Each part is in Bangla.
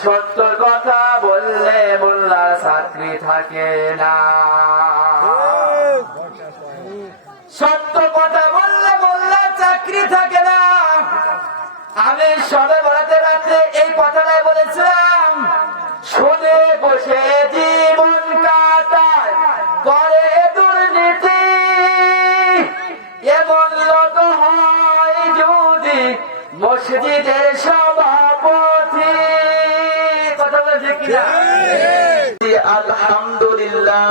সত্য কথা বললে মোল্লার চাকরি থাকে না। সত্য কথা বললে মোল্লার চাকরি থাকে না। আমি সবে বরাতে রাতে এই কথাটাই বলেছিলাম। শুনে বসে জীবন কাটায় করে দুর্নীতি, এমন লোক হয় যদি মসজিদের সভাপতি। কথা বলে ঠিক কিনা? আলহামদুলিল্লাহ,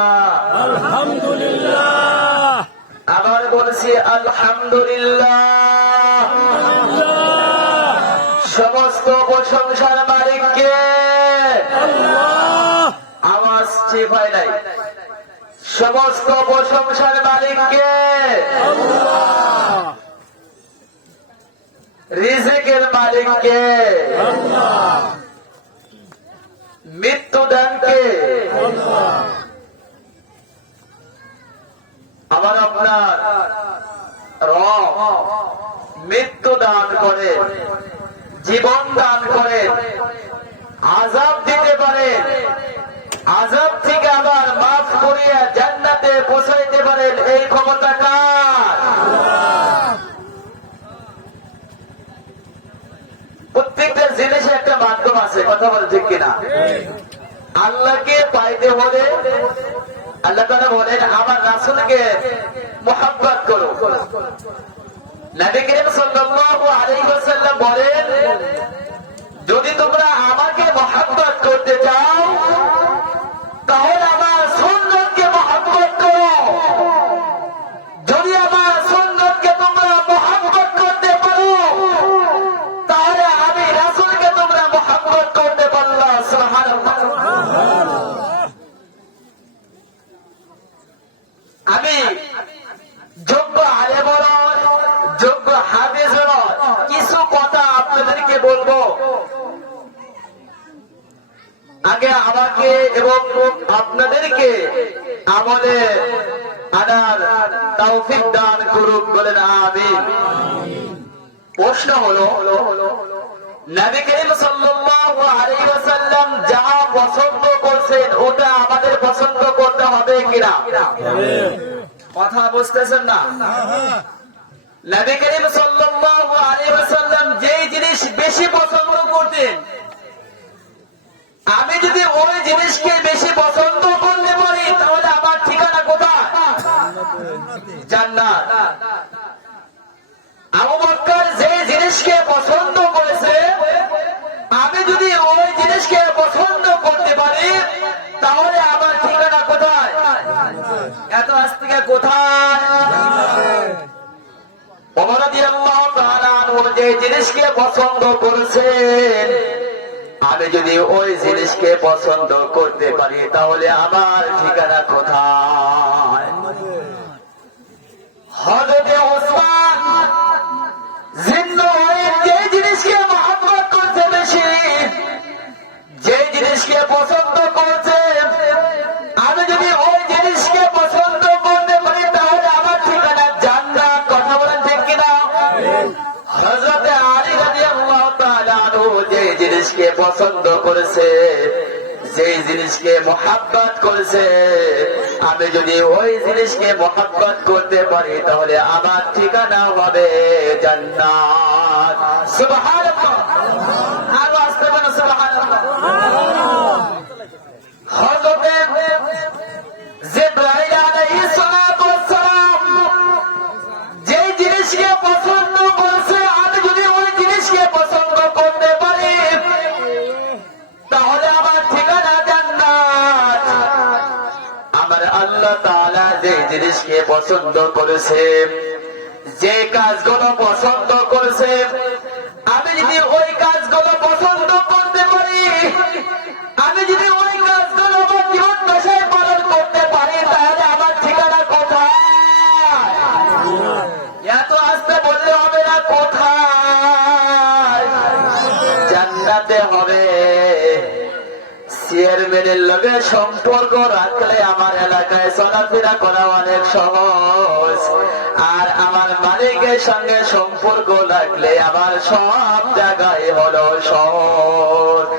আলহামদুলিল্লাহ, আবার বলছি আলহামদুলিল্লাহ। সমস্ত প্রশংসার মালিককে। আল্লাহ, আওয়াজ ঠিক হয় নাই। সমস্ত প্রশংসার মালিককে, আল্লাহ, রিজিকের মালিককে, আল্লাহ, মৃত্যুদানকে। আল্লাহ, আবার আপনার রব মৃত্যু দান করে, জীবন দান করে, আযাব দিতে পারেন, আযাব থেকে আবার মাফ করিয়া জান্নাতে পৌঁছাইতে পারেন। এই ক্ষমতা কার? প্রত্যেকটা জিনিসের একটা মাধ্যম আছে। কথা বল ঠিক কিনা? আল্লাহকে পাইতে হলে আল্লাহ তাআলা বলেন আমার রাসূলকে মুহাব্বত করো। নবী করিম সাল্লাল্লাহু আলাইহি ওয়াসাল্লাম বলেন যদি তোমরা আমাকে মুহাব্বত করতে চাও তাহলে আমার সুন্নতকে মুহাব্বত করো। যদি আমার সুন্নতকে তোমরা মুহাব্বত করতে পারো তাহলে আমি রাসূলকে তোমরা মুহাব্বত করতে পারলা। সুবহানাল্লাহ। আমি যোগ্য আলেম নয়, যোগ্য হাফেজ নয়, কিছু কথা আপনাদেরকে বলবো। আগে আমাকে এবং আপনাদেরকে আমলে আনার তৌফিক দান করুক, বলেন আমিন। প্রশ্ন হলো নবী করিম সাল্লাল্লাহু আলাইহি ওয়াসাল্লাম যা পছন্দ করছেন ওটা আমাদের পছন্দ করতে হবে কিনা? কথা বুঝতেছেন না? নবী করিম সাল্লাল্লাহু আলাইহি ওয়াসাল্লাম যেই জিনিস বেশি পছন্দ করতেন, আমি যদি ওই জিনিসকে বেশি পছন্দ করতে পারি তাহলে আমার ঠিকানা কোথায়? জান্নাত। আবু বকর যে জিনিসকে পছন্দ করেছে আমি যদি ওই জিনিসকে পছন্দ করতে পারি তাহলে আমার ঠিকানা কোথায়? এত আজ থেকে কোথায়? ওমর রাদিয়াল্লাহু তাআলা আনহু যে জিনিসকে পছন্দ করেছেন আমি যদি ওই জিনিসকে পছন্দ করতে পারি তাহলে আমার ঠিকানা কোথায়? হযরতে ওসমান জিন্নাত যে জিনিসকে মহব্বত করতে বেশি, যে জিনিসকে পছন্দ করছে আমি যদি ওই জিনিসকে পছন্দ করতে পারি তাহলে আমার ঠিকানা জান্নাত। কথা বলেন ঠিক কিনা? হযরতে আলী রাদিয়াল্লাহু তাআলা আনহু যে জিনিসকে পছন্দ করেছে, যে জিনিসকে মুহাব্বত করেছে আমি যদি ওই জিনিসকে মুহাব্বত করতে পারি তাহলে আমার ঠিকানা হবে জান্নাত। সুবহানাল্লাহ। আর আসতে পারে সুবহানাল্লাহ। হযরতে জিবরাইল আলাইহিস সালাতু ওয়াস সালাম যে জিনিসকে পছন্দ করেছে আমি যদি ওই জিনিসকে পছন্দ করতে পারি তাহলে আমার ঠিকানা জান্নাত। আমার আল্লাহ তাআলা যে জিনিসকে পছন্দ করেছে, যে কাজগুলো পছন্দ করেছে আমি যদি ওই কাজগুলো পছন্দ করতে পারি, আমি যদি ওই কাজগুলো আমার জীবন দশায় পালন করতে পারি তাহলে আমার ঠিকানা কোথায়? এত আস্তে বললে হবে না। কোথায়? জান্নাতে হবে। চেয়ারম্যানের লগে সম্পর্ক রাখলে আমার এলাকায় চলাফেরা করা অনেক সহজ, আর আমার মালিকের সঙ্গে সম্পর্ক রাখলে আমার সব জায়গায় হলো সহজ।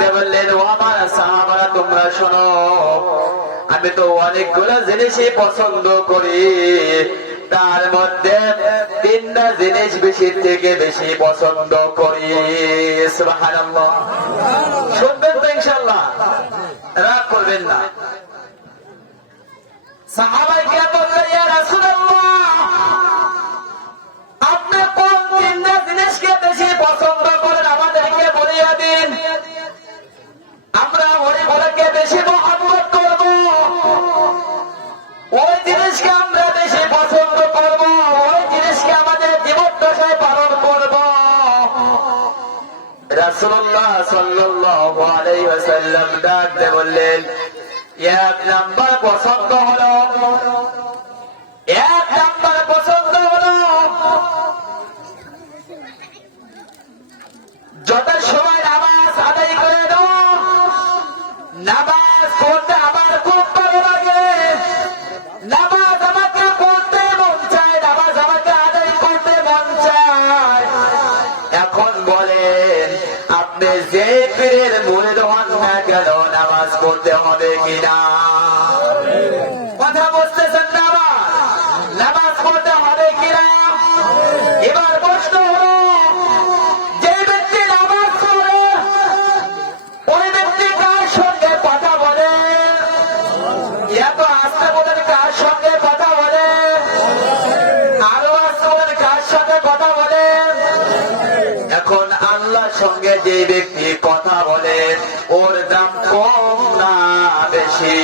দিয়ে বললেন, ও আমার সাহাবারা তোমরা শোনো, আমি তো অনেকগুলো জিনিসই পছন্দ করি, তার মধ্যে তিনটা জিনিস বেশি থেকে বেশি পছন্দ করি। সুবহানাল্লাহ। শুনবেন তো ইনশাআল্লাহ, রাগ করবেন না। সাহাবায়ে কেরাম বললেন, ইয়া রাসূলুল্লাহ, আপনি কোন তিনটা জিনিসকে বেশি পছন্দ করেন আমাদেরকে বলিয়া দিন, আমরা ওই বলাকে বেশি মহব্বত করব, ওই জিনিসকে আমরা বেশি পছন্দ করব, ওই জিনিসকে আমাদের জীবদ্দশায় পালন করব। রাসূলুল্লাহ সাল্লাল্লাহু আলাইহি ওয়াসাল্লাম ডাক দিয়ে বললেন, এক নাম্বার পছন্দ হলো, এক নাম্বার পছন্দ হলো যত সময় নামাজ আদায় করে দাও, নামাজ পড়তে আমার খুব ভালো লাগে, নামাজ আমাকে পড়তে মন চায়, নামাজ আমাকে আদায় করতে মন চায়। এখন বলেন, আপনি যে পীরের মুরিদ হন না কেন, নামাজ পড়তে হবে কিনা? কথা বলতেছেন না? নামাজ পড়তে হবে কিনা? এবার প্রশ্ন হলো, যে ব্যক্তি নামাজ পড়ে ওই ব্যক্তি কার সঙ্গে কথা বলে? এত আস্তে বলেন, কার সঙ্গে কথা বলে? আরো আস্তে বলেন, কার সঙ্গে কথা বলে? এখন আল্লাহর সঙ্গে যে ব্যক্তি কথা বলে, ওর দাম কম না বেশি?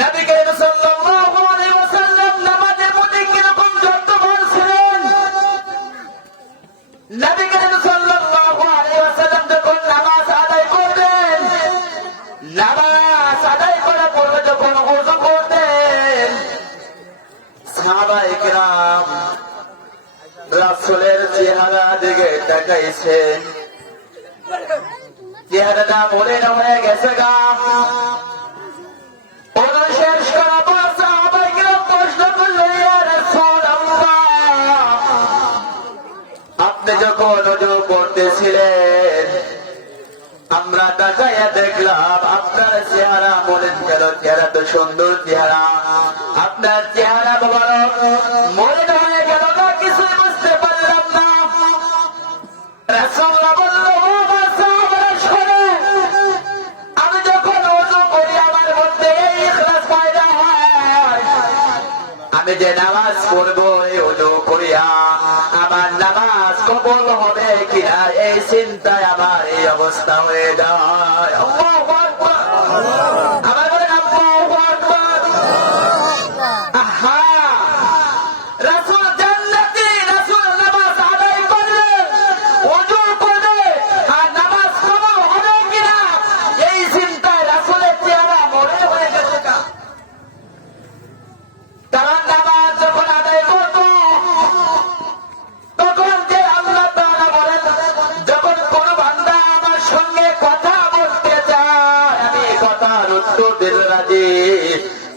নবী করিম সাল্লাল্লাহু আলাইহি ওয়াসাল্লাম নামাজের মধ্যে কিরকম যত্নবান ছিলেন। নবী করিম সাল্লাল্লাহু আলাইহি ওয়াসাল্লাম যখন নামাজ আদায় করতেন, নামাজ আদায় করার পরে যখন ওযু করতেন, সাহাবায়ে কেরাম রাসূলের চেহারা দিকে তাকাইছেন, চেহারাটা মলিন হয়ে গেছে গা। শেষ করার পর সাহাবায়ে কেরাম প্রশ্ন করলেন, ইয়া রাসূলুল্লাহ, আপনি যখন ওযু করতেছিলেন আমরা তাকাইয়া দেখলাম আপনার চেহারা মলিন গেল, চেহারা তো সুন্দর চেহারা, আপনার চেহারা মোবারক মলিন হয়ে গেল না, কিছুই বুঝতে পারলাম না। রাসূলুল্লাহ বলল, ও আমার সাহাবারা শোনো, আমি যখন ওযু করি আমার মধ্যে এই ইখলাস পয়দা হয়, আমি যে নামাজ পড়বো এই ওযু করিয়া আমার নামাজ কবুল হবে কিনা এই চিন্তায় আমার এই অবস্থা হয়ে যায়। আল্লাহু আকবার। আবার বলেন আল্লাহু আকবার। আহা, রাসূল জান্নাতি, রাসূল নামাজ আদায় করলে ওযু করবে আর নামাজ কবুল হবে কিনা এই চিন্তায় রাসূলের চেহারা মলিন হয়ে গেছে। তারা নামাজ যখন আদায় করত তখন যে আল্লাহ তাআলা বলেন, যখন কোন বান্দা আমার সঙ্গে কথা বলতে চায় আমি কথার উত্তর দিতে রাজি।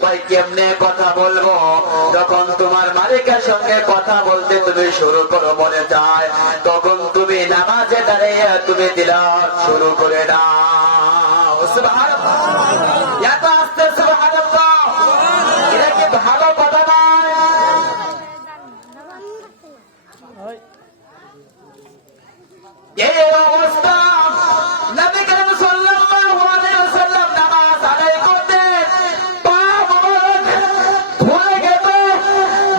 ভাই কেমনে কথা বলবো? যখন তোমার মালিকের সঙ্গে কথা বলতে তুমি শুরু করো মনে চায়, তখন তুমি নামাজে দাঁড়িয়ে তুমি তিলাওয়াত শুরু করে দাও। সুবহানাল্লাহ। এত আস্তে সুবহানাল্লাহ, এটা কি ভালো কথা নয়? এই অবস্থা নবী করিম সাল্লাল্লাহু আলাইহি ওয়াসাল্লাম নামাজ আদায় করতেন, পা মোবারক ধুয়ে গেত।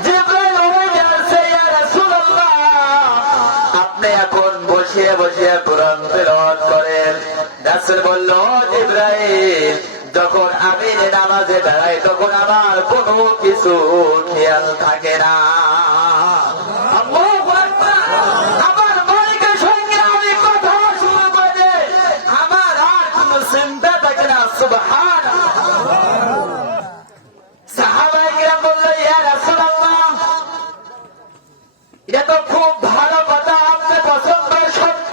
জিবরাইল ওঠে আসে, ইয়া রাসূলুল্লাহ, আপনি এখন বসে বসে কোরআন তেলাওয়াত করেন। রাসূল বলল, জিবরাইল, যখন আমি নামাজে দাঁড়াই তখন আমার কোনো কিছু খেয়াল থাকে না। আল্লাহু আকবার। আমার মালিকের সঙ্গে আমি কথা শুরু করে আমার আর কোনো চিন্তা থাকে না। সুবহানাল্লাহ। সাহাবায়ে কেরাম বললেন, ইয়া রাসূলুল্লাহ, এটা তো খুব ভালো কথা, আপনি পছন্দ সত্য।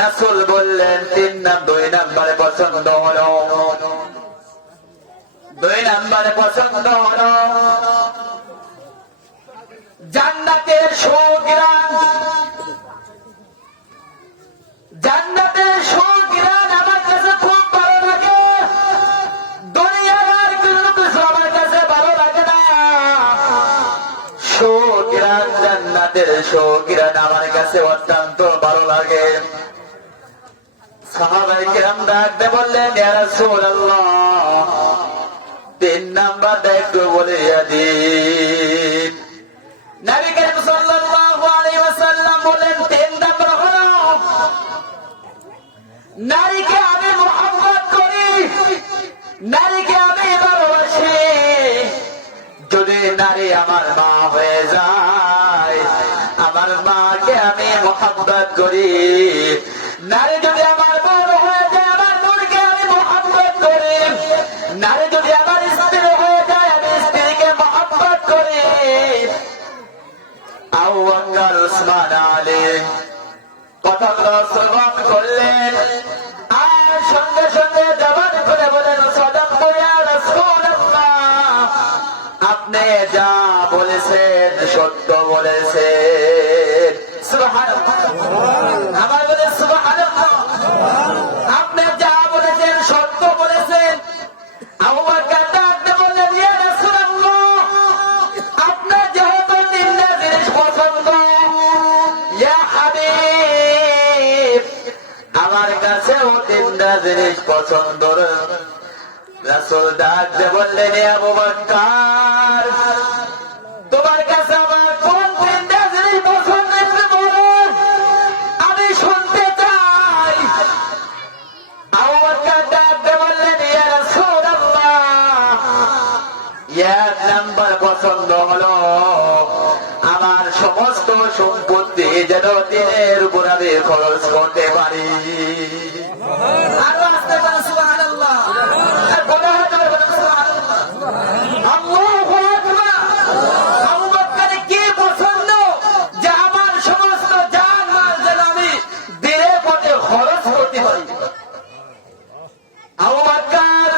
রাসূল বললেন, দুই নম্বরে পছন্দ হলো, দুই নম্বরে পছন্দ হলো জান্নাতের সুঘ্রাণ, জান্নাতের সুঘ্রাণ আমার কাছে খুব ভালো লাগে। দুনিয়ার আর কোনো কিছু আমার কাছে ভালো লাগে না। সুঘ্রাণ, জান্নাতের সুঘ্রাণ আমার কাছে অত্যন্ত ভালো লাগে। সাহাবায়ে কেরাম ডাকতে বললেন, ইয়া রাসূলুল্লাহ, 3 নাম্বারটা একটু বলে দিন। নবী করিম সাল্লাল্লাহু আলাইহি ওয়াসাল্লাম বলেন, 3 নাম্বার হলো নারীকে আমি মুহাব্বত করি, নারীকে আমি ভালোবাসি। যদি নারী আমার মা হয়ে যায়, আমার মাকে আমি মুহাব্বত করি। নারী যদি আমার বোন হয়ে যায়, আমার বোনকে আমি মুহাব্বত করি। নারী যদি আমার স্ত্রী হয়ে যায়, আমি স্ত্রীকে মুহাব্বত করি। আবু বকর, উসমান, আলী কথাগুলো শ্রবণ করলেন আর সঙ্গে সঙ্গে জবান করে বলেন, সাদাকতু ইয়া রাসূলুল্লাহ, আপনি যা বলেছেন সত্য বলেছেন। সুবহানাল্লাহ, আমার বলে সুবহানাল্লাহ, আপনি যা বলেছেন সত্য বলেছেন। আবু বকর ডাকতে বললেন, ইয়া রাসূলুল্লাহ, আপনার যেহেতু 3টা জিনিস পছন্দ, ইয়া হাবিব, আমার কাছেও 3টা জিনিস পছন্দ। রাসূল ডাকতে বললেন, ইয়া আবু বকর, তোমার কাছে আমার কোন 3টা জিনিস পছন্দ একটু বলো, আমি শুনতে চাই। আবু বকর ডাকতে বললেন, ইয়া রাসূলুল্লাহ, 1 নাম্বার পছন্দ হলো আমার সমস্ত সম্পত্তি যেন দিনের উপর আমি খরচ করতে পারি। আরো আসতে পারে সুবহানাল্লাহ, আর বলা হতে পারে সুবহানাল্লাহ, আল্লাহু আকবার। আবু বকরের কি পছন্দ যে আমার সমস্ত জান মাল যেন আমি দিনের পথে খরচ করতে পারি। আবু বকর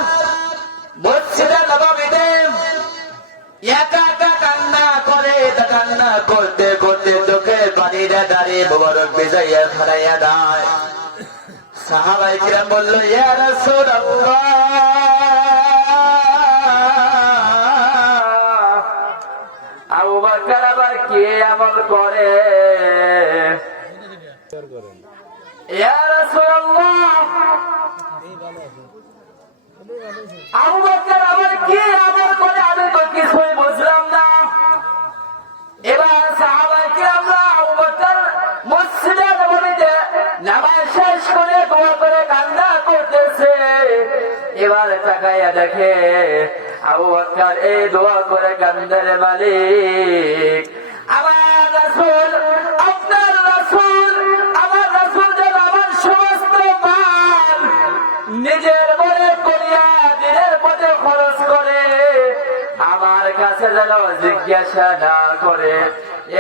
মসজিদে নববীতে একা একা কান্না করে, কান্না করতে করতে চোখের পানিটা দাঁড়িয়ে মোবারক ভিজাইয়া খাড়াইয়া দেয়। সাহাবায়ে কিরাম বলল, ইয়া রাসূলুল্লাহ, আবু বকর আবার কি আমল করে? ইয়া রাসূলুল্লাহ, আবু বকর আবার কি আমল করে? আমি তো কিছুই বুঝলাম না। এবার সাহাবায়ে কিরামরা আবু বকর মসজিদে নববীতে নামাজ শেষ করে দোয়া করে কান্না করতেছে। এবার তাকাইয়া দেখে আবু বকর এই দোয়া করে কান্দের মালিক আমার রাসূল, আপনার রাসূল, আমার রাসূল যেন আমার সমস্ত মাল নিজের মনে করিয়া দিনের পথে খরচ করে, আমার কাছে যেন জিজ্ঞাসা না করে।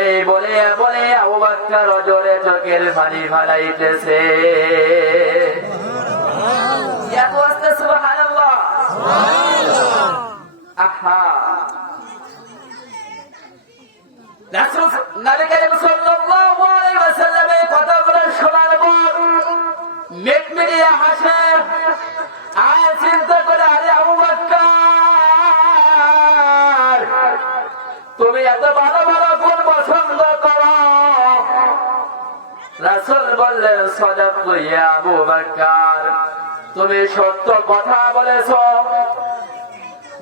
এই বলে বলে আবু বকর জোরে চোখের পানি ফেলাইতেছে। এত আস্তে সুবহানাল্লাহ, আহা। রাসূল নবী করিম সাল্লাল্লাহু আলাইহি ওয়াসাল্লাম এই কথাগুলো শোনার পর মিটমিটিয়ে হাসে আর চিন্তা করে, আরে আবু বকর, তুমি এত ভালো ভালো গুণ পছন্দ করো। রাসূল বললেন, সাদাকতু ইয়া আবু বকর, তুমি সত্য কথা বলেছো।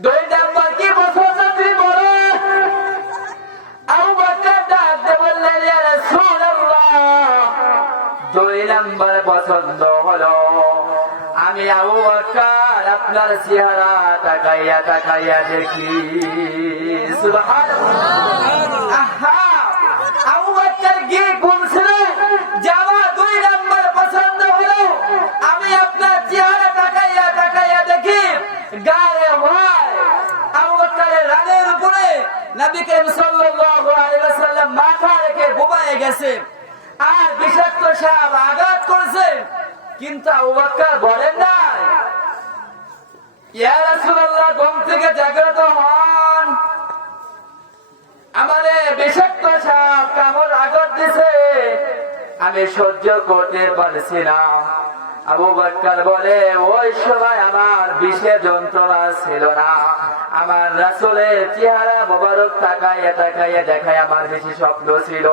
2 নাম্বার কি পছন্দ তুমি বলো। আবু বকর ডাকতে বললেন, ইয়া রাসূলুল্লাহ, 2 নাম্বার পছন্দ হলো আমি আবু বকর আপনার চেহারা তাকাইয়া তাকাইয়া দেখি। সুবহানাল্লাহ, আহা। আবু বকর কি গুণ ছিল যে আমার 2 নাম্বার পছন্দ হলো আমি আপনার চেহারা তাকাইয়া তাকাইয়া দেখি। গায়ে হয় আবু বকরের রানের উপরে নবী করিম সাল্লাল্লাহু আলাইহি ওয়াসাল্লাম মাথা রেখে ঘুমায়ে গেছে আর বিষাক্ত সাপ আঘাত করেছে, কিন্তু আবু বকর বলেন নাই, ইয়া রাসূলুল্লাহ, ঘুম থেকে জাগ্রত হন। আমাদের বিষাক্ত সাপ কামড় আঘাত দিছে, আমি সহ্য করতে পারছি না। আবু বকর বলে, ওই সময় আমার বিষের যন্ত্রণা ছিল না, আমার রাসূলের চেহারা মোবারক তাকাইয়া তাকাইয়া দেখায় আমার বেশি স্বপ্ন ছিল।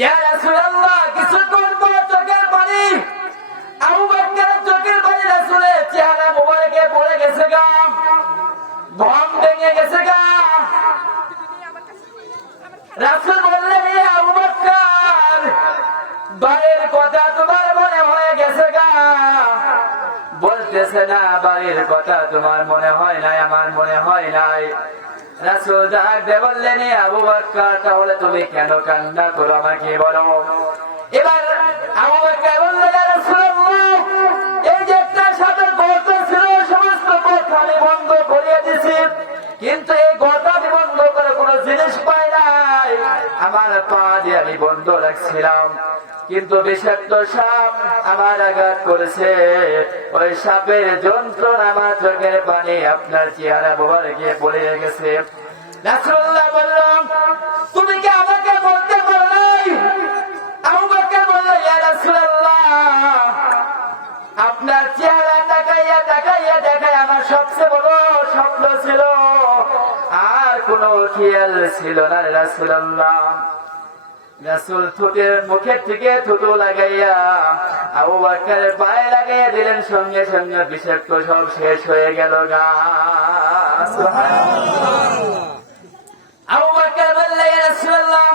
ইয়া রাসূলুল্লাহ, কিছুক্ষণ পর চোখের পানি, আবু বকরের চোখের পানি রাসূলের চেহারা মোবারকে পড়ে গেছে গা, ঘাম ভেঙে গেছে গা। রাসূল বললেন, হে আবু বকর, বাড়ির কথা তোমার মনে হয়ে গেছে গা। বলতেছে না, বাড়ির কথা তোমার মনে হয় নাই, আমার মনে হয় নাই। রাসূল ডাক দিয়ে বললেন, হে আবু বকর, তাহলে তুমি কেন কান্না করো, আমাকে বলো। এবার আবু বকর বললেন, ইয়া রাসূলুল্লাহ, এই যে একটা সাপের গর্ত ছিল, সমস্ত পথ আমি বন্ধ করিয়ে দিছি, কিন্তু এই গর্ত আমি বন্ধ করে কোনো জিনিস পাই নাই। আমার পা দিয়ে আমি বন্ধ রাখছিলাম, কিন্তু বিষাক্ত সাপ আমার আঘাত করেছে। ওই সাপের যন্ত্রণা আমার চোখের পানি আপনার চেহারা মোবারকে পড়ে গেছে। রাসূলুল্লাহ বলল, তুমি কি আমাকে বলতে পারো নাই? আবু বকর বলল, ইয়া রাসূলুল্লাহ, আপনার চেহারা তাকাইয়া তাকাইয়া দেখায় আমার সবচেয়ে বড় স্বপ্ন ছিল, আর কোনো খেয়াল ছিল না রাসূলুল্লাহ। রাসূল মুখের থেকে থুতু লাগাইয়া আবু বকরের পায়ে লাগাইয়া দিলেন, সঙ্গে সঙ্গে বিষাক্ত সব শেষ হয়ে গেল গা। আবু বকর বললেন, ইয়া রাসূলুল্লাহ,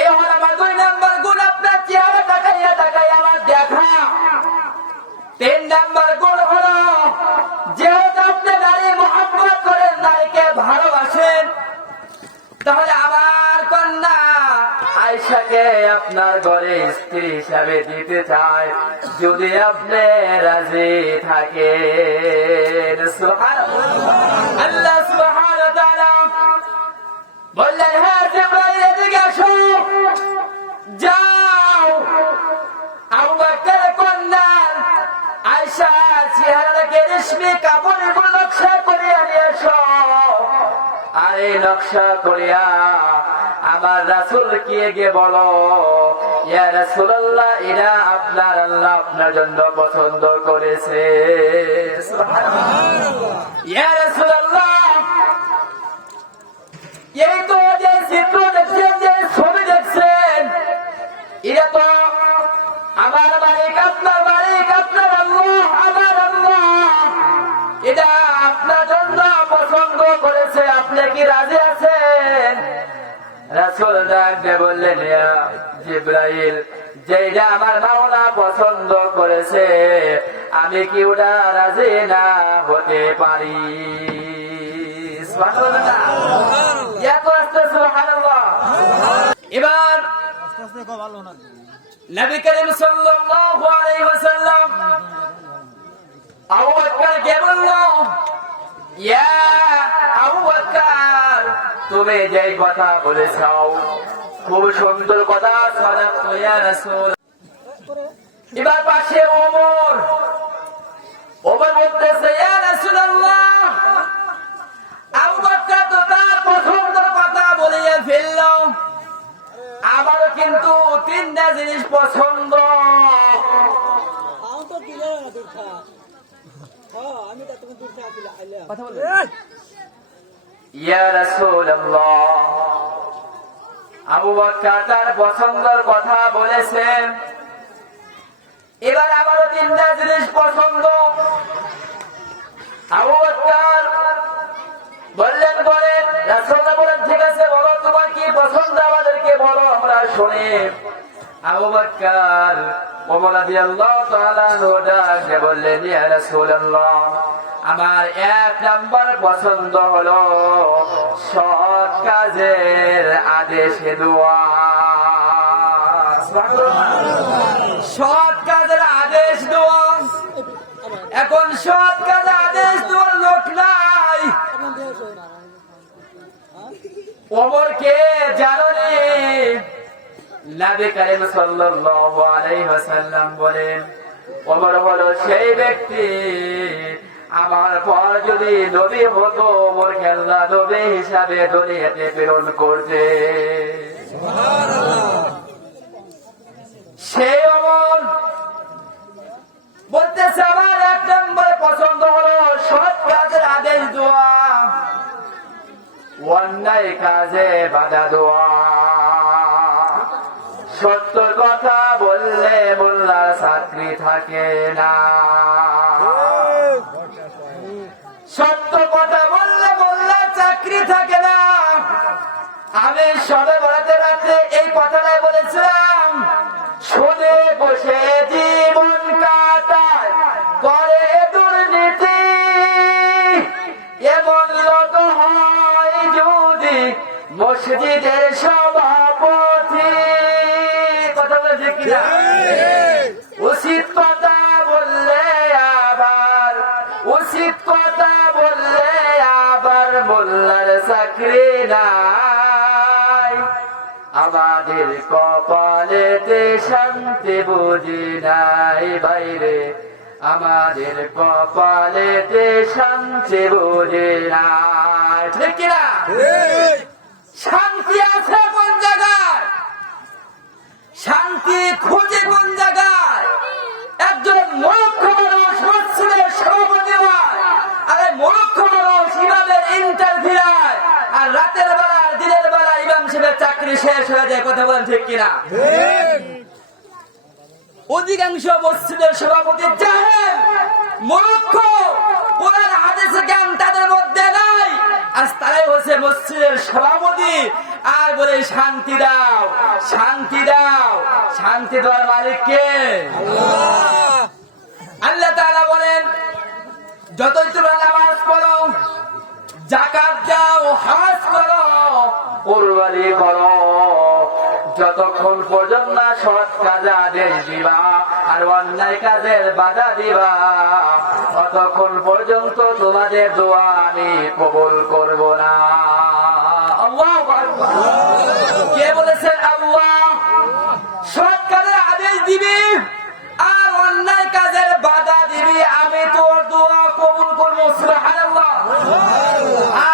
এই হলো আমার 2 নাম্বার গুণ, আপনার চেহারা তাকাইয়া তাকাইয়া আমার দেখা। 3 নাম্বার গুণ হলো, যেহেতু আপনি নারী মহব্বত করেন, নারীকে ভালোবাসেন, তাহলে আমার কন্যা আয়েশাকে আপনার ঘরে স্ত্রী হিসাবে দিতে চায়, যদি আপনি রাজি থাকেন। সুবহানাল্লাহ। আল্লাহ সুবহানাহু ওয়া তাআলা বললেন, হ্যাঁ জিবরাইল, এদিকে আসো, যাও আবু বকরের কন্যা আয়েশার চেহারাকে রেশমি কাপড়ের উপর নকশা করে নিয়ে এসো। আর এই নকশা করিয়া আমার রাসূলকে গিয়ে বলো, ইয়া রাসূলুল্লাহ, এরা আপনার আল্লাহ আপনার জন্য পছন্দ করেছে। সুবহানাল্লাহ। ইয়া রাসূলুল্লাহ, এই তো যে চিত্র দেখছেন, যে ছবি দেখছেন, এটা তো আমার মালিক, আপনার মালিক, আপনার আল্লাহ, আমার আল্লাহ, এটা আপনার জন্য পছন্দ করেছে, আপনি কি রাজি আছেন? রাসূল ডাক দিয়ে বললেন, ইয়া জিবরাইল, যেটা আমার মাওলা পছন্দ করেছে, আমি কি ওটা রাজি না হতে পারি? সুবহানাল্লাহ। এত আস্তে সুবহানাল্লাহ। এবার নবী করিম সাল্লাল্লাহু আলাইহি ওয়াসাল্লাম আবু বকরকে বলল, ইয়া আবু বকর, তুমি যে কথা বলেছো খুব সুন্দর কথা, সাদাকতু ইয়া রাসূল। এবার পাশে ওমর বলতেছে, ইয়া রাসূলুল্লাহ, আবু বকর তো তার পছন্দের কথা বলিয়ে ফেলল, আমারও কিন্তু 3টা জিনিস পছন্দ। ইয়া রাসূলুল্লাহ, আবু বকর তার পছন্দের কথা বলেছেন, এবার আমারও 3টা জিনিস পছন্দ। আবু বকর বললেন, বলেন। রাসূলুল্লাহ বলেন, ঠিক আছে, বলো তোমার কি পছন্দ, আমাদেরকে বলো, আমরা শুনি। আবু বকর ওমর রাদিয়াল্লাহু তাআলা আনহু বললেন, ইয়া রাসূলুল্লাহ, আমার 1 নাম্বার পছন্দ হলো সৎ কাজের আদেশে দেওয়া। সৎ কাজের আদেশ দেওয়া। এখন সৎ কাজের আদেশ দেওয়ার লোক নাই। ওমরকে জানেন, নবী করিম সাল্লাল্লাহু আলাইহি ওয়াসাল্লাম বলেন, ওমর হলো সেই ব্যক্তি আমার পর যদি নবী হতো ওমর খেলনা নবী হিসাবে দুনিয়াতে প্রেরণ করছে। সেই ওমর বলতেছে আমার এক নম্বরে পছন্দ হলো সৎ কাজের আদেশ দেওয়া, অন্যায় কাজে বাধা দেওয়া। সত্য কথা বললে মোল্লার চাকরি থাকে না, সত্য কথা বললে মোল্লার চাকরি থাকে না। আমি সবে বরাতে রাত্রে এই কথাটাই বলেছিলাম, শুনে বসে জীবন কাটায় করে দুর্নীতি, এমন লোক হয় যদি মসজিদের সভাপতি। কথা বলে ঠিক কিনা? উচিত কথা বললে আবার, উচিত কথা বললে আবার মোল্লার চাকরি নাই। আমাদের কপালেতে শান্তি বুঝি নাই বাইরে, আমাদের কপালেতে শান্তি বুঝি নাই। ঠিক কিনা? শান্তি আছে কোন জায়গায়? শান্তি খুঁজে কোন জায়গায়? একজন মূর্খ মানুষ মসজিদের সভাপতি হয়, আর এই মূর্খ মানুষ ইমামের ইন্টারভিউ হয়, আর রাতের বেলা আর দিনের বেলা ইমাম সাহেবের চাকরি শেষ হয়ে যায়। কথা বলেন ঠিক কিনা? অধিকাংশ মসজিদের সভাপতি জাহেল, মূর্খ, কোরআন হাদিসের জ্ঞান তাদের মধ্যে নাই, আজ তারাই হচ্ছে মসজিদের সভাপতি। আর বলে শান্তি দাও, শান্তি দাও। শান্তি দেওয়ার মালিক কে? আল্লাহ তাআলা বলেন, যতই তোমরা নামাজ পড়ো, যাকাত দাও, হজ করো, কুরবানি করো, যতক্ষণ পর্যন্ত না সৎ কাজে আদেশ দিবা আর অন্যায় কাজের বাধা দিবা, ততক্ষণ পর্যন্ত তোমাদের দোয়া আমি কবুল করব না। আল্লাহু আকবার। কে বলেছেন? আল্লাহ। সৎ কাজের আদেশ দিবি আর অন্যায় কাজের বাধা দিবি, আমি তোর দোয়া কবুল করবো। সুবহানাল্লাহ।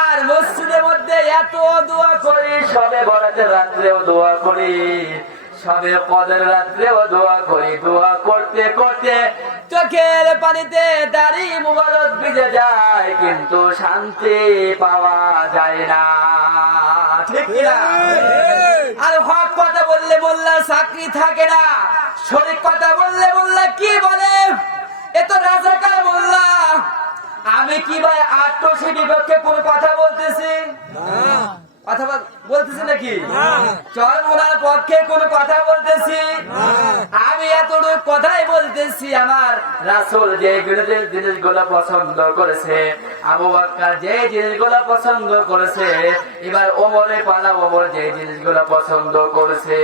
আর মসজিদের মধ্যে এত দোয়া করি, সবে বরাতের রাত্রেও দোয়া করি, সবে কদর রাত্রেও দোয়া করি। দোয়া করতে করতে চোখের পানিতে দাড়ি মুবারক ভিজে যায়, কিন্তু শান্তি পাওয়া যায় না। ঠিক কিনা? আর হক কথা বললে মোল্লা চাকরি থাকে না, সঠিক কথা বললে মোল্লা কি বলে, এ তো রাজাকার মোল্লা। আমি কি ভাই আটশি বিপক্ষে কোন কথা বলতেছি? কথা বলতেছি নাকি? চর মোলার পক্ষে কোন কথা বলতেছি? আমি এতটুকু কথাই বলতেছি, আমার রাসূল যে জিনিসগুলো পছন্দ করেছে, আবু বকর যে জিনিসগুলো পছন্দ করেছে, এবার ওমরে পালা, ওমর যে জিনিসগুলো পছন্দ করেছে।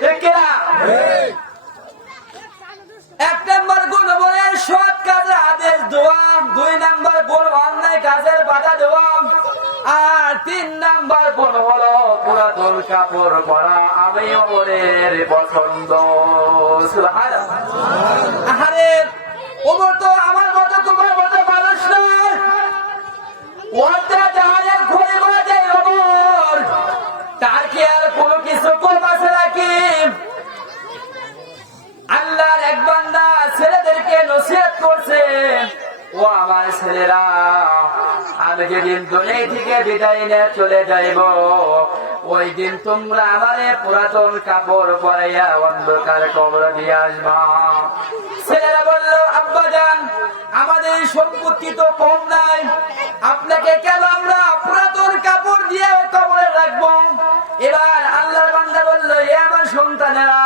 ঠিক কিনা? এক নম্বর গুণ বলে সৎ কাজের আদেশ দেওয়া, দুই নম্বর গুণ অন্যায় কাজের বাধা দেওয়া, আর তিন নম্বর গুণ হলো পুরাতন কাপড় পরা। আমি ওমরের পছন্দ। সুবহানাল্লাহ। আরে ওমর তো আমার মতো তোমার মতো মানুষ নয়, ওটা জাহাজের ঘুরে ঘুরে যায় ওমর, তার কি আর কোনো কিছু কম আছে নাকি? আল্লাহর এক বান্দা ছেলেদেরকে নসিহত করছে, ও আমার ছেলেরা, আমি যেদিন দুনিয়া থেকে বিদায় নিয়ে চলে যাইব, ওই দিন তোমরা আমারে পুরাতন কাপড় পরাইয়া অন্ধকার কবর দিয়ে আসবা। ছেলেরা বলল, আব্বাজান, আমাদের সম্পত্তি তো কম নাই, আপনাকে কেন আমরা পুরাতন কাপড় দিয়ে কবরে রাখবো? এবার আল্লাহর বান্দা বলল, এ আমার সন্তানেরা,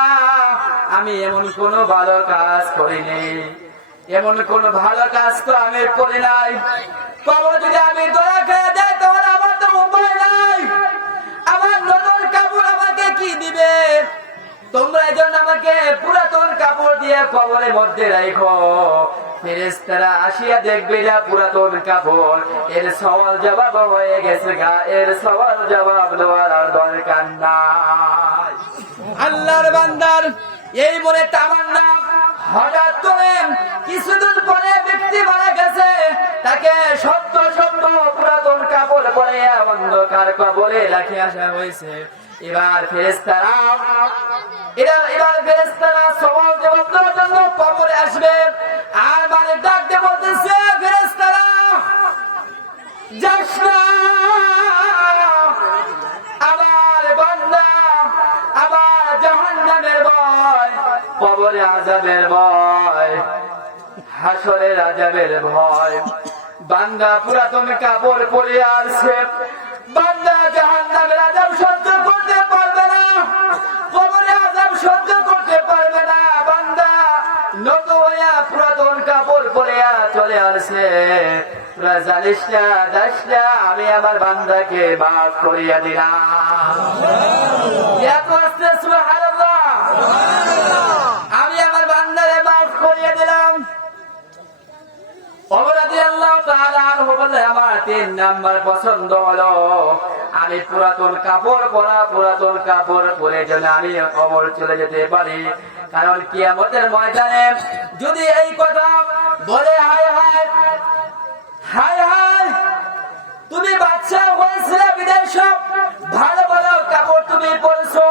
আমি এমন কোন ভালো কাজ করিনি, এমন কোন ভালো কাজ তো আমি করি নাই। কবর যদি আমি দয়া খেয়ে যাই, তাহলে আমার তো উপায় নাই, আমার নতুন কাপড় আমাকে কি দিবে? তোমরা এই জন্য আমাকে পুরাতন কাপড় দিয়ে কবরের মধ্যে রাখো, ফেরেশতারা আসিয়া দেখবে না পুরাতন কাপড়, এর সওয়াল জবাব হয়ে গেছে গা, এর সওয়াল জবাব দেওয়ার আর দরকার নাই। আল্লাহর বান্দার এই মনে তামান্না, হঠাৎ করে কিছুদিন পরে ব্যক্তি মারা গেছে, তাকে সত্য সত্য পুরাতন কাপড় পরে অন্ধকার কবরে রাখে আসা হয়েছে। এবার ফেরেশতারা সওয়াল জবাব দেওয়ার জন্য কবরে আসবে। আর মানে ডাক দিয়ে বলতেছে, ফেরেশতারা যাস না, আমার বান্দা আবার জাহান্নামের ভয়, কবরে আযাবের ভয়, হাসরের আযাবের ভয়। বান্দা পুরাতন কাপড় পরে আসছে, বান্দা জাহান্নামের আযাব সহ্য করতে পারবে না, কবরে আযাব সহ্য করতে পারবে না। বান্দা নতুন হইয়া পুরাতন কাপড় পরে চলে আসছে। তোরা জানিস না, যাস না, আমি আমার বান্দাকে মাফ করিয়া দিলাম। এত আসতে সুবহানাল্লাহ, আমি আমার বান্দারে মাফ করিয়া দিলাম। আমার 3 নাম্বার পছন্দ হলো, আমি পুরাতন কাপড় পরা, পুরাতন কাপড় পরে যেন আমি কবর চলে যেতে পারি। কারণ কিয়ামতের ময়দানে যদি এই কথা বলে, হায় হায় হায় হায়, তুমি বাচ্চা হয়েছিলে বিদায় সব ভালো ভালো কাপড় তুমি পরেছো,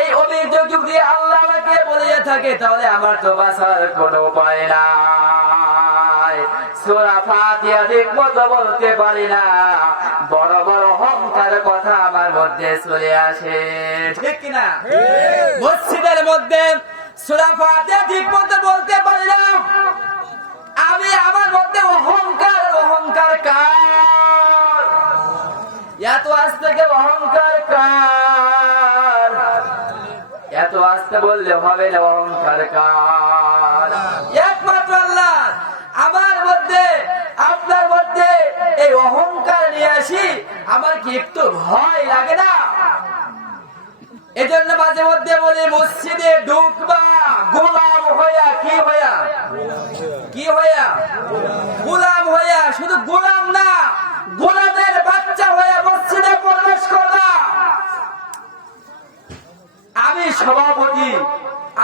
এই অভিযোগ যদি আল্লাহ আমাকে বলিয়ে থাকে, তাহলে আমার তো বাঁচার কোনো উপায় নাই। সূরা ফাতিহা ঠিকমতো বলতে পারি না, বড় বড় অহংকার কথা আমার মধ্যে চলে আসে, ঠিক কিনা? মসজিদের মধ্যে সূরা ফাতিহা ঠিকমতো বলতে পারি না, আমি আমার মধ্যে অহংকার। অহংকার কার? এত আস্তে কে অহংকার কার? এত আস্তে বললে হবে না, অহংকার কার? একমাত্র আল্লাহ। আমার মধ্যে আপনার মধ্যে এই অহংকার নিয়ে আসি, আমার কি একটু ভয় লাগে না? এজন্য মাঝে মধ্যে বলি, মসজিদে ঢুকবা গোলাম হইয়া, কি হইয়া? কি হইয়া? গোলাম হইয়া। শুধু গোলাম না, গোলামের বাচ্চা হইয়া মসজিদে প্রবেশ করবা। আমি সভাপতি,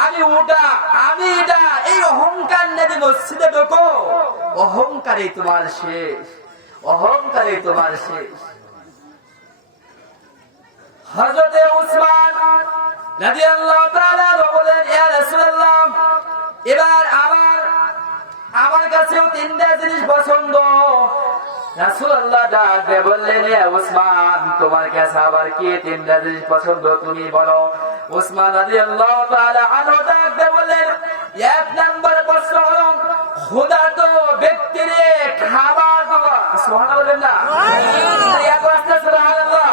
আমি ওটা, আমি এটা, এই অহংকার নেই মসজিদে ঢোকো, অহংকারই তোমার শেষ, অহংকারই তোমার শেষ। হযরতে উসমান রাদিয়াল্লাহু তাআলা বলেন, ইয়া রাসূলুল্লাহ, এবার আমার কাছেও 3টা জিনিস পছন্দ। রাসূলুল্লাহ ডাক দিয়ে বললেন, ইয়া উসমান, তোমার কাছে আবার কি 3টা জিনিস পছন্দ, তুমি বলো। উসমান রাদিয়াল্লাহু তাআলা আনহু ডাক দিয়ে বললেন, 1 নাম্বার প্রশ্ন হলো ক্ষুধার্ত ব্যক্তিরে খাবার দেওয়া। সুবহানাল্লাহ বলেন না? এত আস্তে সুবহানাল্লাহ।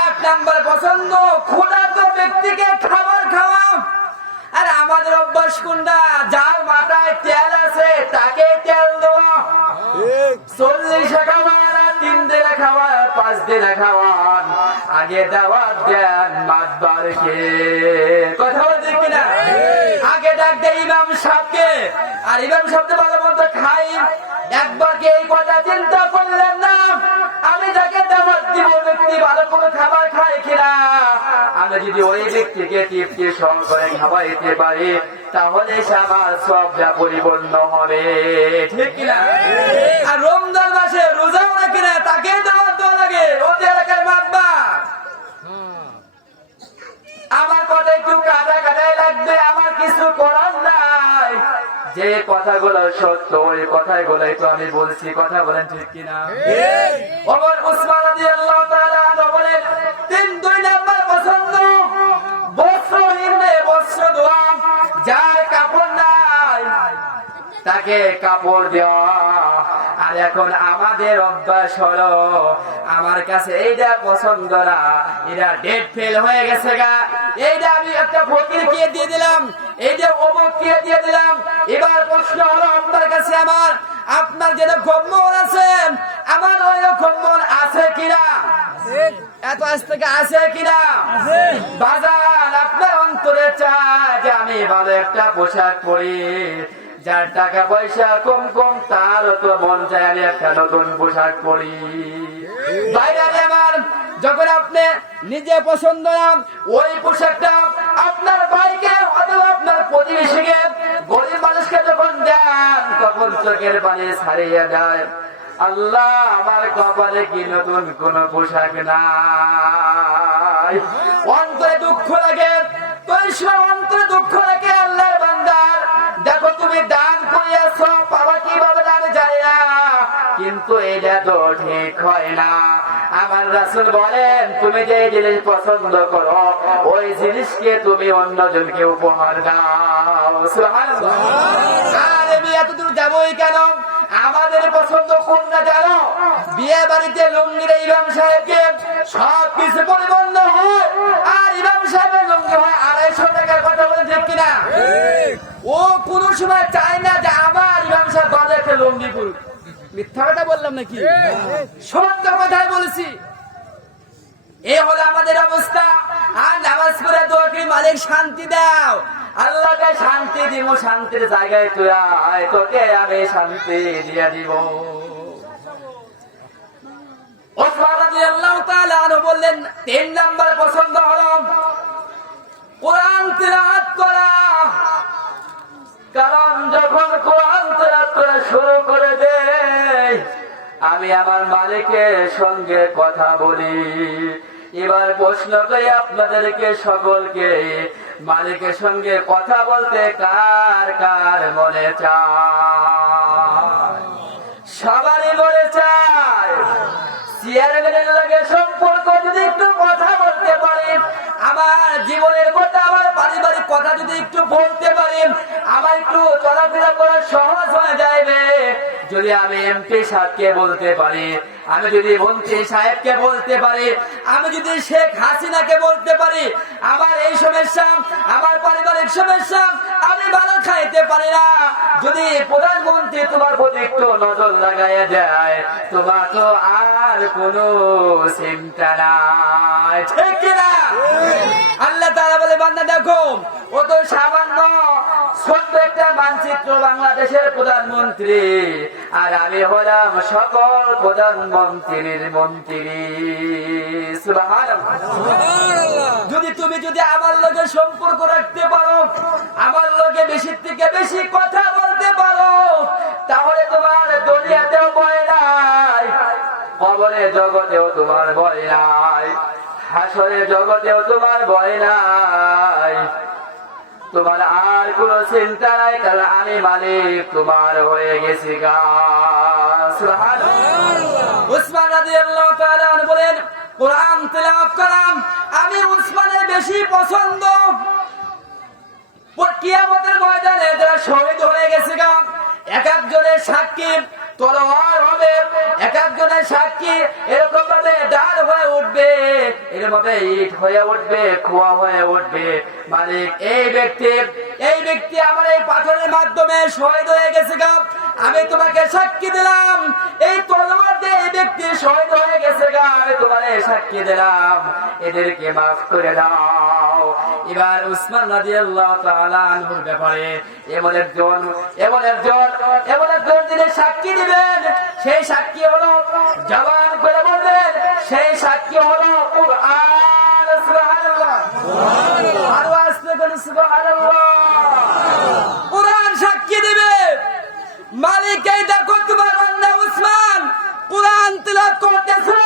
1 নাম্বার পছন্দ ক্ষুধার্ত ব্যক্তিকে খাবার খাওয়া। আর আমাদের অভ্যাস কোনটা? যার মাথায় তেল আছে তাকে তেল দেওয়া। 40 খাওয়া, 3 দিনে খাওয়া, 5 দিনে খাওয়ান, আগে দাওয়াত দেন মাতবারকে। কথা বলতে কিনা? আগে ডাক দেয় ইমাম সাহেবকে, আর ইমাম সাহেব ভালো মতো খাই। একবার কি এই কথা চিন্তা করলেন না, আমি যাকে দাওয়াত দিব ব্যক্তি ভালো কোনো খাবার খায় কিনা? আমরা যদি ওই ব্যক্তিকে তৃপ্তি সহকারে খাওয়াইতে পারি, তাহলে আমার সবটা পরিপূর্ণ হবে, ঠিক কিনা? আর রমজান মাসে রোজাও না কিনা, তাকে দাওয়াত দেওয়া লাগে, ওতে এলাকার মাতবা। আমার কথা একটু কাটা কাটাই লাগবে, আমার কিছু করার নাই। যে কথাগুলো সত্য, ওই কথাগুলোই তো আমি বলছি, কথা বলেন, ঠিক কিনা? ওমর উসমান রাদিয়াল্লাহু তাআলা আনহু বলেন, 2 নাম্বার পছন্দ বস্ত্রহীন বস্ত্র দেওয়া, যার কাপড় নাই তাকে কাপড় দেওয়া। আর এখন আমাদের অভ্যাস হলো, আমার কাছে এইটা পছন্দ না, এটা ডেট ফেল হয়ে গেছে গা, এইটা আমি একটা ফকিরকে দিয়ে দিলাম, এইটা অমুককে দিয়ে দিলাম। এবার প্রশ্ন হলো, আপনার কাছে আপনার যেটা গম্বন আছে, আমার ওই গম্বন আছে কিনা? এত আজ থেকে আছে কিনা? বাজার আপনার অন্তরে চায় যে আমি ভালো একটা পোশাক পরি, যার টাকা পয়সা কম কম তার তো মন চায় আমি একটা নতুন পোশাক পরি। বাইরে আমার যখন আপনি নিজে পছন্দ না, ওই পোশাকটা আপনার ভাইকে অথবা আপনার প্রতিবেশীকে গরিব মানুষকে যখন দেন তখন চোখের পানি ছাড়িয়ে যায়। আল্লাহ আমার কপালে কি নতুন কোন পোশাক নাই, অন্তরে দুঃখ লাগে। তোর অন্তরে দুঃখ লাগে আল্লাহর বান্দার। দেখো তুমি দান করিয়াছ, বাবা কিভাবে দান যায় না, কিন্তু এটা তো ঠিক হয় না। আমার রাসূল বলেন তুমি যে জিনিস পছন্দ করো ওই জিনিসকে তুমি অন্যজনকে উপহার দাও। সুবহানাল্লাহ। আরে আমি এতদূর যাবোই কেন? আমাদের পছন্দ কোনটা জানো? বিয়ে বাড়িতে লুঙ্গির ইমাম সাহেবকে সবকিছু পরিবন্ধ হয়, আর ইমাম সাহেবের লুঙ্গি হয় 250 টাকার। কথা বলে ঠিক কিনা? ও কোন সময় চায় না যে আমার ইমাম সাহেব বাজারে একটা লুঙ্গি পরুক। মিথ্যা কথা বললাম নাকি? সত্য কথাই বলেছি। এই হলো আমাদের অবস্থা। আর নামাজ পড়ে দোয়া করি, মালিক শান্তি দাও। আল্লাহকে শান্তি দিব, শান্তির জায়গায় তুই আয়, তোকে আমি শান্তি দিয়ে দিব। ওসমান রাদিয়াল্লাহু তাআলা আনহু বললেন 3 নাম্বার পছন্দ হলো কোরআন তিলাওয়াত করা। কারণ যখন কোরআন তিলাওয়াত করা শুরু করে দেই আমি আমার মালিকের সঙ্গে কথা বলি। এবার প্রশ্ন করি আপনাদেরকে সকলকে, মালিকের সঙ্গে কথা বলতে কার কার মনে চায়? সবারই মনে চায়। চেয়ারম্যানের লগে সম্পর্ক যদি একটু কথা বলতে পারি, আমার জীবনের কথা, আমার পারিবারিক কথা যদি একটু বলতে পারি, আমার একটু চলাফেরা করা সহজ হয়ে যাবে। যদি আমি এমপি সাহেবকে বলতে পারি, আমি যদি মন্ত্রী সাহেবকে বলতে পারি, আমি যদি শেখ হাসিনাকে বলতে পারি আমার এই সমস্যা, আমার পারিবারিক সমস্যা, আমি ভালো খাইতে পারি না, যদি প্রধানমন্ত্রী তোমার প্রতি একটু নজর লাগাইয়া যায়, তোমার তো আর কোনো চিন্তা নাই। ঠিক কিনা? আল্লাহ তাআলা বলে বান্দা দেখো ও তো সামান্য ছোট্ট একটা মানচিত্র বাংলাদেশের প্রধানমন্ত্রী, আর আমি হলাম সকল প্রধানমন্ত্রীর মন্ত্রী। সুবহানাল্লাহ। যদি তুমি আমার লগে সম্পর্ক রাখতে পারো, আমার লগে বেশি থেকে বেশি কথা বলতে পারো, তাহলে তোমার দুনিয়াতেও ভয় নাই, কবরের জগতেও তোমার ভয় নাই, হাসরের জগতেও তোমার ভয় নাই, তোমার আর কোন চিন্তা নাই, কারণ আমি মালিক তোমার হয়ে গেছি গা। সুবহানাল্লাহ। উসমান রাদিয়াল্লাহু তাআলা বলেন কোরআন তেলাওয়াত করাম আমি উসমানের বেশি পছন্দ। কিয়ামতের ময়দানে যারা শহীদ হয়ে গেছে গা, এক একজনের সাক্ষী তলোয়ার হবে, এক একজনের সাক্ষী এরকম ভাবে ডাল হয়ে উঠবে, এরকম ভাবে ইট হয়ে উঠবে, খোয়া হয়ে উঠবে। মালিক এই ব্যক্তি আমার এই পাথরের মাধ্যমে শহীদ হয়ে গেছে গা, আমি তোমাকে সাক্ষী দিলাম এই তলোয়ার দিয়ে এই ব্যক্তি শহীদ হয়ে গেছে গা, আমি তোমার সাক্ষী দিলাম, এদেরকে মাফ করে দাও। এবার উসমান রাদিয়াল্লাহু তাআলা আনহুর ব্যাপারে এমন একজন যিনি সাক্ষী দিবেন, সেই সাক্ষী হলো জবান করে বলবেন, সেই সাক্ষী হলো কুরআন। সুবহানাল্লাহ। আরো আসলে কোন সুবহানাল্লাহ। কুরআন সাক্ষী দিবে। মালিক এই দেখো তোমার বান্দা উসমান কুরআন তিলাওয়াত করতেছে,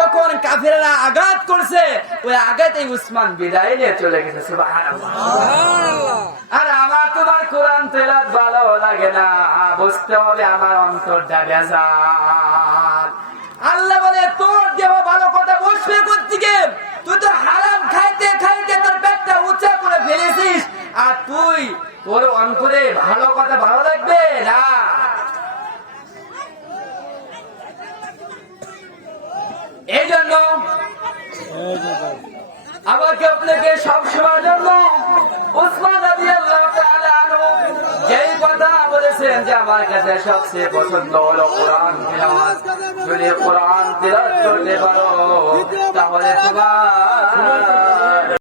তখন কাফেররা আঘাত করছে, ওই আঘাতে উসমান বিদায় নিয়ে চলে গেছে। সুবহানাল্লাহ। আর আমার তোমার কোরআন তেলাওয়াত ভালো লাগে না, বুঝতে হবে আমার অন্তরটা বেজার। আল্লাহ বলে তোর দেহ ভালো কথা বসবে কোত্থেকে? তুই তো হারাম খাইতে খাইতে তোর পেটটা উঁচা করে ফেলেছিস, আর তোর অন্তরে ভালো কথা ভালো লাগবে না। এই জন্য আমাকে আপনাকে সবসময়ের জন্য উসমান রাদিয়াল্লাহু তাআলা আনহু যেই কথা বলেছেন যে আমার কাছে সবচেয়ে পছন্দ হলো কোরআন তিলাওয়াত। যদি কোরআন তিলাওয়াত করতে পারো তাহলে তোমার